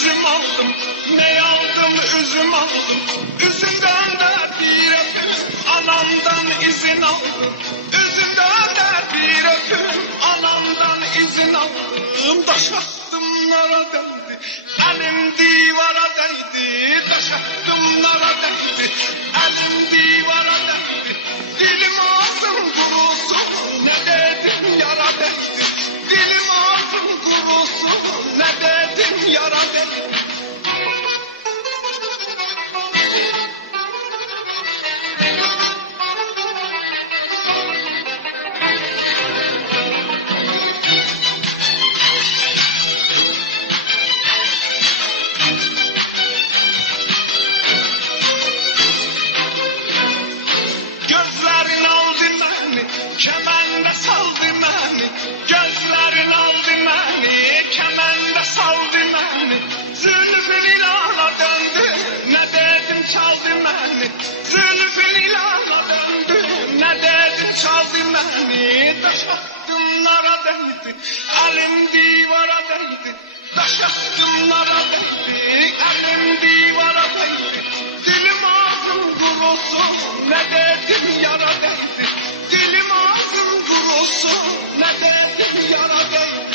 üzüm aldım, ne aldım üzüm aldım. Üzümden de bir öpüm, anamdan izin aldım. Üzümden de bir öpüm, anamdan izin aldım. Taş attım nara değdi, elim divara değdi. Taş attım nara değdi, elim divara değdi. Dilim ağzım kurusun, ne dedim yara değdi. Dilim ağzım kurusun, ne dedim yara değdi. Gözlerin aldı beni, kemende saldı beni. Gözlerin aldı beni, kemende saldı beni. Zülfün ilana döndü, ne dedim çaldı beni. Zülfün ilana döndü, ne dedim çaldı beni. Taş attım nara değdi, elim divara değdi. Taş attım nara değdi, elim divara değdi. Dilim ağzım kurusun, ne dedim yara değdi. Dilim ağzım kurusun, ne dedim yara değdi.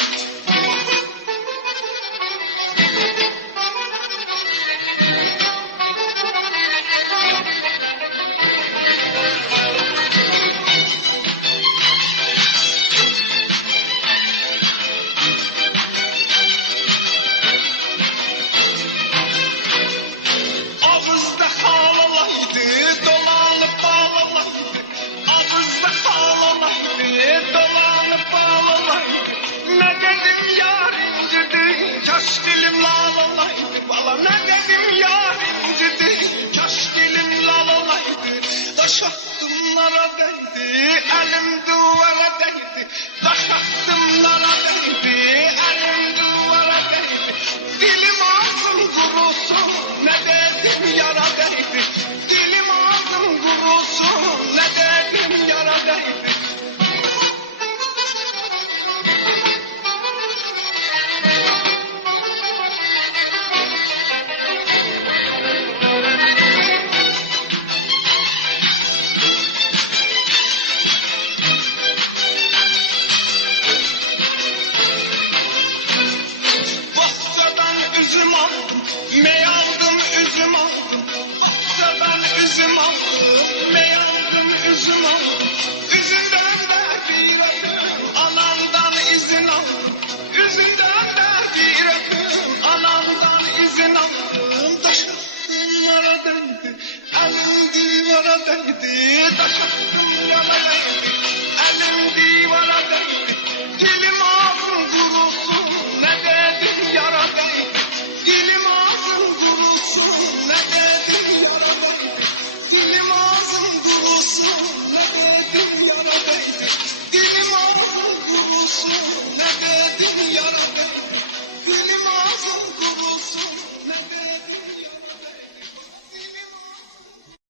Ağızda halalaydı, dolanıp bağlamaydı. Ağızda halalaydı, dolanıp bağlamaydı. Ne dedim yar incirdi, kaş dilim lalalaydı. Bala ne dedim yar incirdi, kaş dilim lalalaydı. Taş attım nara değdi, elim duvara değdi. Taş attım nara değdi, elim duvara değdi. Dilim ağzım kurusun, ne dedim yara değdi. Dilim ağzım kurusun, ne dedim yara değdi. Bahçeden üzüm aldım, mey aldım, üzüm aldım. Bahçeden üzüm aldım, mey aldım, üzüm aldım. Üzümden de bir öpüm, anamdan izin aldım. Üzümden de bir öpüm, anamdan izin aldım. Taş attım nara değdi, elim divara değdi. Taş